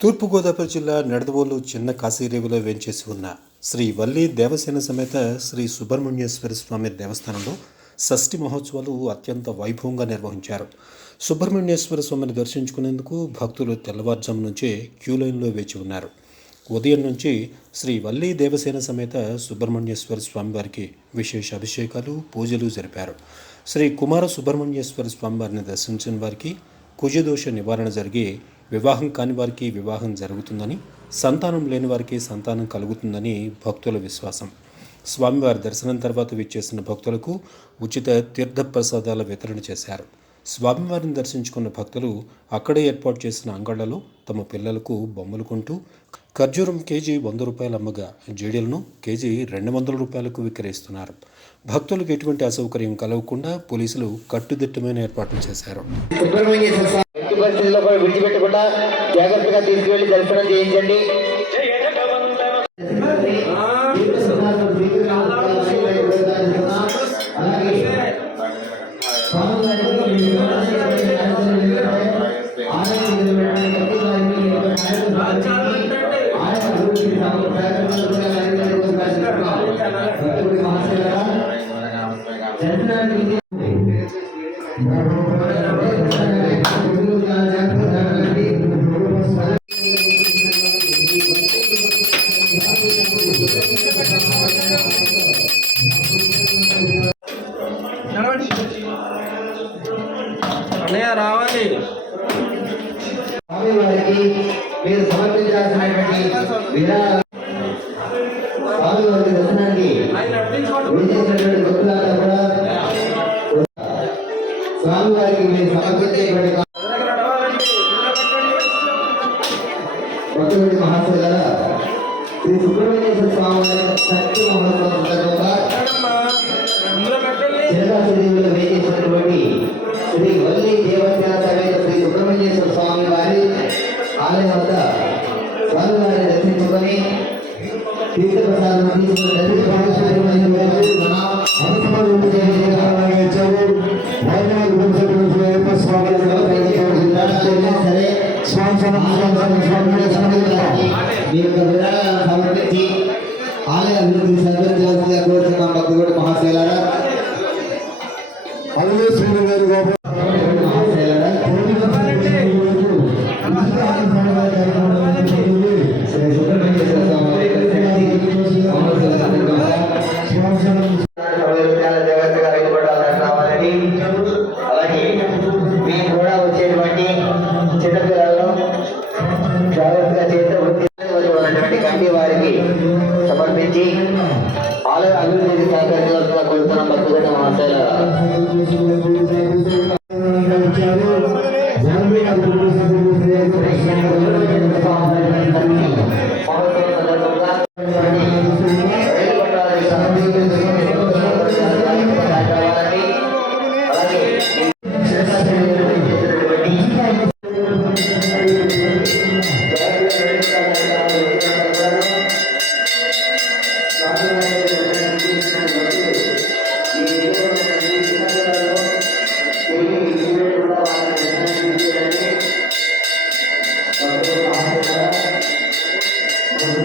తూర్పుగోదావరి జిల్లా నడదవోలు చిన్న కాశీరేవులో వేంచేసి ఉన్న శ్రీ వల్లి దేవసేన సమేత శ్రీ సుబ్రహ్మణ్యేశ్వర స్వామి దేవస్థానంలో షష్ఠి మహోత్సవాలు అత్యంత వైభవంగా నిర్వహించారు. సుబ్రహ్మణ్యేశ్వర స్వామిని దర్శించుకునేందుకు భక్తులు తెల్లవారుజాము నుంచే క్యూ లైన్లో వేచి ఉన్నారు. ఉదయం నుంచి శ్రీ వల్లి దేవసేన సమేత సుబ్రహ్మణ్యేశ్వర స్వామివారికి విశేష అభిషేకాలు పూజలు జరిపారు. శ్రీ కుమార సుబ్రహ్మణ్యేశ్వర స్వామివారిని దర్శించిన వారికి కుజదోష నివారణ జరిగి వివాహం కాని వారికి వివాహం జరుగుతుందని సంతానం లేని వారికి సంతానం కలుగుతుందని భక్తుల విశ్వాసం. స్వామివారి దర్శనం తర్వాత విచ్చేసిన భక్తులకు ఉచిత తీర్థ ప్రసాదాల వితరణ చేశారు. స్వామివారిని దర్శించుకున్న భక్తులు అక్కడే ఏర్పాటు చేసిన అంగళ్ళలో తమ పిల్లలకు బొమ్మలు కొంటూ ఖర్జూరం కేజీ వంద రూపాయలు అమ్మగా జీడీలను కేజీ రెండు వందల రూపాయలకు విక్రయిస్తున్నారు. భక్తులకు ఎటువంటి అసౌకర్యం కలగకుండా పోలీసులు కట్టుదిట్టమైన ఏర్పాట్లు చేశారు. ఎట్టి పరిస్థితుల్లో కూడా విడిచిపెట్టకుండా జాగ్రత్తగా తీసుకువెళ్ళి దర్శనం చేయించండి. అన్నయ్య శ్రీ వల్లి దేవసేన సమేత శ్రీ సుబ్రహ్మణ్యేశ్వర స్వామి వారి ఆలయం వద్ద స్వామి వారిని దర్శించుకొని తీర్థప్రసాదం తీసుకుని సరే మీ యొక్క విరాళాలను సమర్పించి ఆలయ అభివృద్ధి సహకరించవలసిందిగా కోరుతున్నాం భక్తుడు మహాశైలారా. అలాగే శ్రీను గారు గోపాల్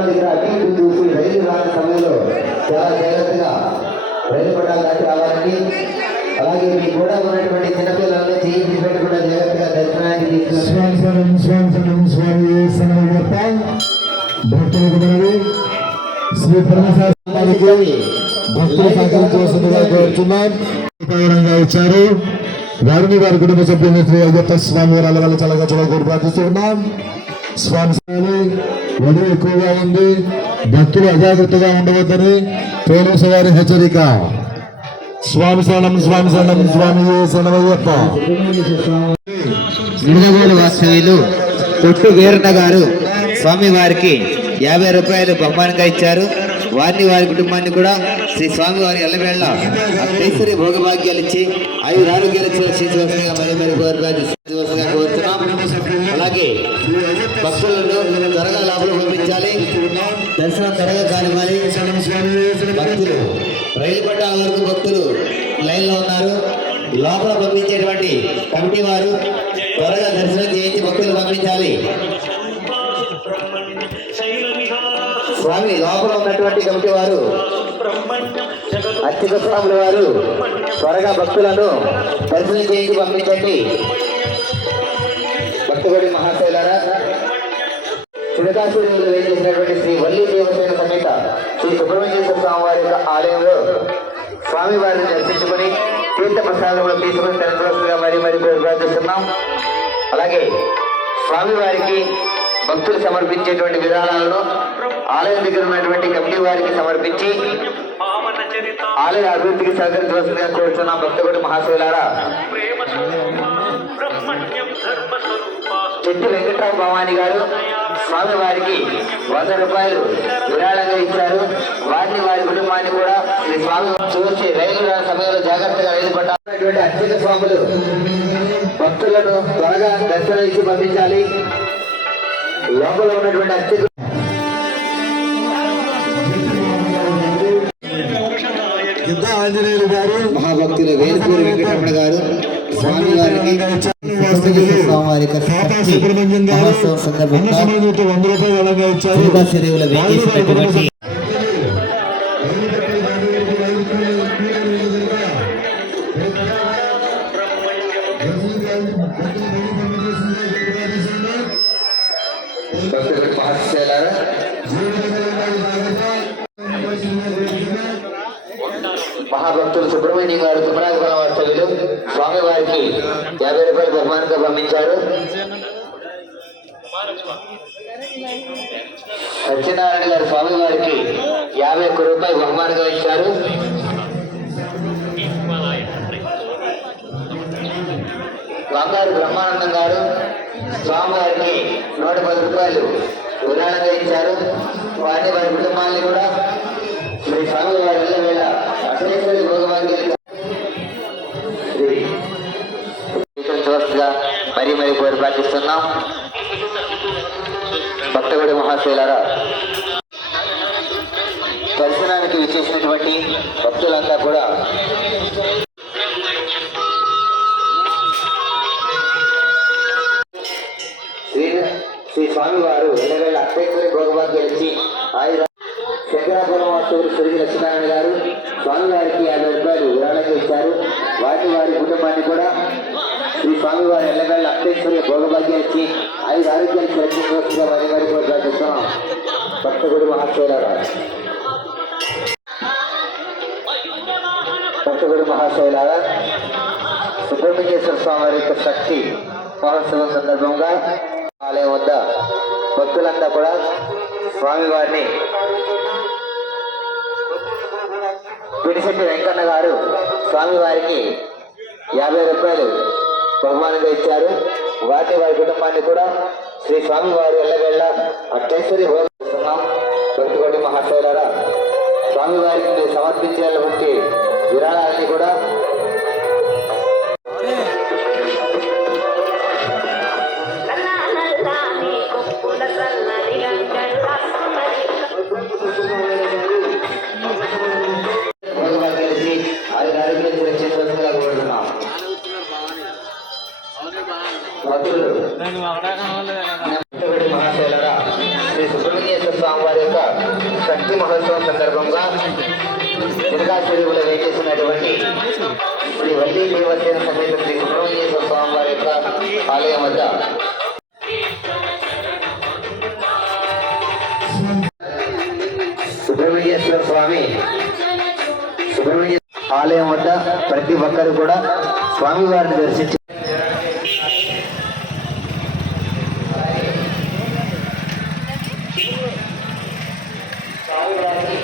పట్టాల దగ్గర అటు చూసి రైలు రాని సమయంలో చాలా జాగ్రత్తగా రైలు పట్టాలు దాటి రావాలని అలాగే మీ కూడా ఉన్నటువంటి చిన్నపిల్లల్ని చేయి పెట్టకుండా జాగ్రత్తగా దర్శనానికి తీసుకుని స్వామి స్వామి స్వామి స్వామి వారిని వారి కుటుంబ సభ్యులు అయ్యప్ప స్వామి వారి అలవల్ల చల్లగా చూడకూరు ప్రార్థిస్తున్నాం స్వామి స్వామి వధువు ఎక్కువగా ఉంది భక్తులు అజాగ్రత్తగా ఉండవద్దని పోలీసు వారి హెచ్చరిక. స్వామి శరణం స్వామి శరణం స్వామి శరణమయ్యప్ప. నిడగోలు వాస్తవ్యులు కొట్టు వీరన్న గారు స్వామి వారికి యాభై రూపాయలు బహుమానంగా ఇచ్చారు. వారిని వారి కుటుంబాన్ని కూడా శ్రీ స్వామి వారి ఎల్లవేళ అత్తేశ్వరి భోగభాగ్యాలు ఇచ్చి ఐదు ఆరోగ్యాలు ఇచ్చిన శ్రీనివాసంగా మరి మరి దర్శనం త్వరగా కానివ్వాలి భక్తులు రైలు పట్టాల వరకు భక్తులు లైన్లో ఉన్నారు. లోపల పంపించేటువంటి కమిటీ వారు త్వరగా దర్శనం చేయించి భక్తులు పంపించాలి. స్వామి లోపల ఉన్నటువంటి కమిటీ వారు అత్యక స్వాముల వారు త్వరగా భక్తులను దర్శనం చేయించి పంపించండి. భక్తుగడి మహాశైలారా చిరకాశీలు వేయించినటువంటి శ్రీ వల్లి దేవసేన సమేత శ్రీ సుబ్రహ్మణ్యేశ్వర స్వామి వారి యొక్క ఆలయంలో స్వామి వారిని దర్శించుకుని తీర్థ ప్రసాదములు తీసుకుని తరచుగా మరి మరి ప్రార్థిస్తున్నాం. అలాగే స్వామి వారికి భక్తులు సమర్పించేటువంటి విధానాలను ఆలయం దగ్గర ఉన్నటువంటి కమిటీ వారికి సమర్పించి ఆలయ అభివృద్ధికి సహకరించవలసిందిగా కోరుతున్నాం భక్తుడి మహాశైలారా చెట్టు వెంకటరావు భవాని గారు స్వామి వారికి వంద రూపాయలు విరాళంగా ఇచ్చారు. వారిని వారి కుటుంబాన్ని కూడా ఈ స్వామి చూసి రైలు రాని సమయంలో జాగ్రత్తగా రైలు పట్టాలన్నటువంటి అత్యంత స్వాములు భక్తులను త్వరగా దర్శనం ఇచ్చి పంపించాలి. లోపల ఉన్నటువంటి అత్యంత యుద్ధ ఆంజనేయులు గారు మహాభక్తులు వేలుపూరి వెంకటరమణ గారు స్వామి గారిని స్వామివారి యొక్క తాతా షష్ఠి సుబ్రహ్మణ్యం గారు మహోత్సవం అన్న సందర్భంగా సమాజంతో వంద రూపాయలు సత్యనారాయణ గారు స్వామి వారికి యాభై ఒక్క రూపాయలు బహుమానంగా ఇచ్చారు. బంగారు బ్రహ్మానందం గారు స్వామివారికి నూట పది రూపాయలు విరాళంగా ఇచ్చారు. వారిని వారి కుటుంబాన్ని కూడా శ్రీ స్వామి వారి వేళ అఖిలేశ్వరి భోగవానికి మరి మరి కోరి ప్రార్థిస్తున్నాం. భక్తగుడి మహాశైలారా దర్శనానికి విచ్చేసినటువంటి భక్తులంతా కూడా శ్రీ శ్రీ స్వామి వారు ఎల్లవేళ అక్షేశ్వరి భోగభాగ్యం ఇచ్చి ఆయన శంకరాపురం వాస్తవులు సురిగి లక్ష్మీనారాయణ గారు స్వామి వారికి యాభై రూపాయలు విరాళంగా ఇచ్చారు. వాటి వారి కుటుంబాన్ని కూడా శ్రీ స్వామి వారి ఎల్లవేళ అక్షేశ్వరి భోగభాగ్యం ఇచ్చి ఐదు ఆరోగ్యాలు సురక్షితంగా వారి వారి కూడా ప్రార్థిస్తున్నాం భక్తగుడి మహాశైలారా భక్తగుడి సుబ్రహ్మణ్యేశ్వర స్వామి వారి యొక్క శక్తి మహోత్సవం సందర్భంగా ఆలయం వద్ద భక్తులంతా కూడా స్వామి వారిని పిడిశెట్టి వెంకన్న గారు స్వామి వారికి యాభై రూపాయలు బహుమానంగా ఇచ్చారు. వాటి వారి కుటుంబాన్ని కూడా శ్రీ స్వామి వారి ఎల్లవేళ్ళ అట్టేశ్వరి భోగిస్తున్నాం కొట్టుకోటి మహాశైలరా. స్వామి వారికి మీరు సమర్పించేటువంటి విరాళాన్ని కూడా దేవసేన సమేత శ్రీ సుబ్రహ్మణ్యేశ్వర స్వామి వారి యొక్క ఆలయం వద్ద సుబ్రహ్మణ్య స్వామి సుబ్రహ్మణ్య ఆలయం వద్ద ప్రతి ఒక్కరు కూడా స్వామివారిని దర్శించి స్వామివారి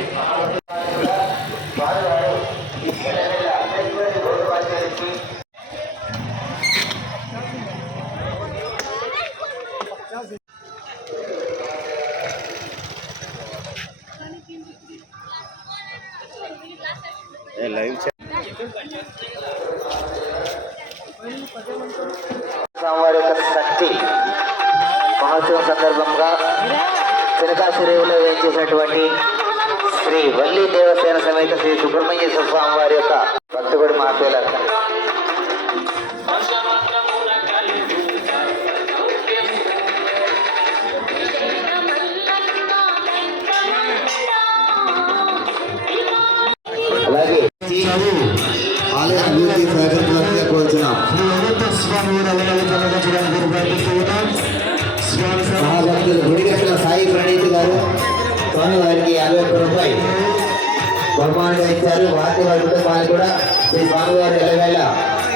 చినకాశిరేవులో వేయించేసినటువంటి శ్రీ వల్లి దేవసేన సమేత శ్రీ సుబ్రహ్మణ్య స్వామి వారి యొక్క భక్తుడి అలాగే ఆలయ అభివృద్ధి అయ్యప్ప స్వామి స్వామి మహాభక్తులు గారు స్వామి వారికి యాభై ఒక్క రూపాయి. బహుమానంగా ఇచ్చారు. వారి వారి కుటుంబాలు కూడా శ్రీ స్వామివారి ఎలవేళ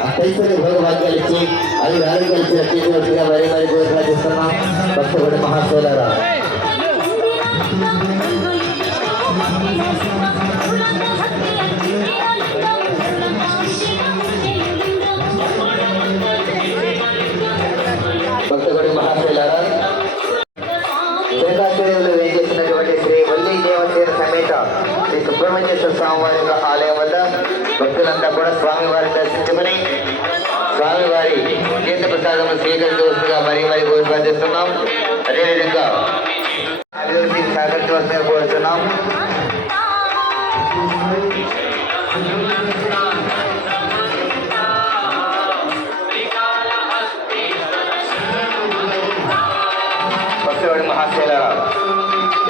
అత్యంత భోగ ఇచ్చి అది ఆరోగ్యాలు ఇచ్చి రక్షించవలసిగా మరీ కోరికలు చేస్తున్నాం. భక్తుడు మహాశోలరా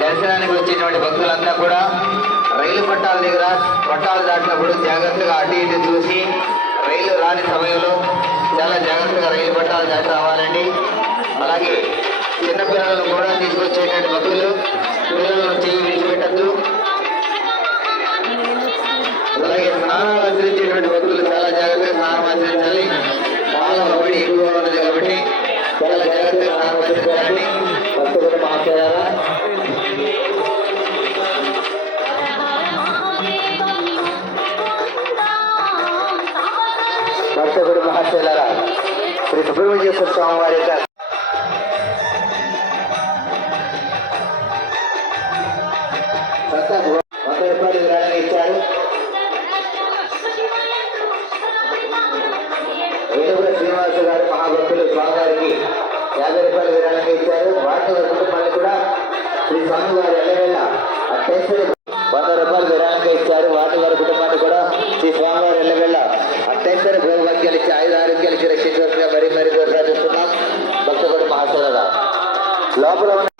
దర్శనానికి వచ్చేటువంటి భక్తులంతా కూడా రైలు పట్టాల దగ్గర పట్టాలు దాటినప్పుడు జాగ్రత్తగా అటు ఇటు చూసి రైలు రాని సమయంలో చాలా జాగ్రత్తగా రైలు పట్టాలు దాటి రావాలండి. అలాగే చిన్నపిల్లలను కూడా తీసుకొచ్చేటువంటి భక్తులు పిల్లలను చేయి శ్రీ సుబ్రహ్మణ్యేశ్వర స్వామి వారి యొక్క ఇచ్చారు వేణుగుల శ్రీనివాస గారు మహాభక్తులు స్వామివారికి యాభై రూపాయలు విరాళంగా ఇచ్చారు వాటి కుటుంబాన్ని కూడా శ్రీ స్వామివారి ఎల్లవేళ Ah, palabra.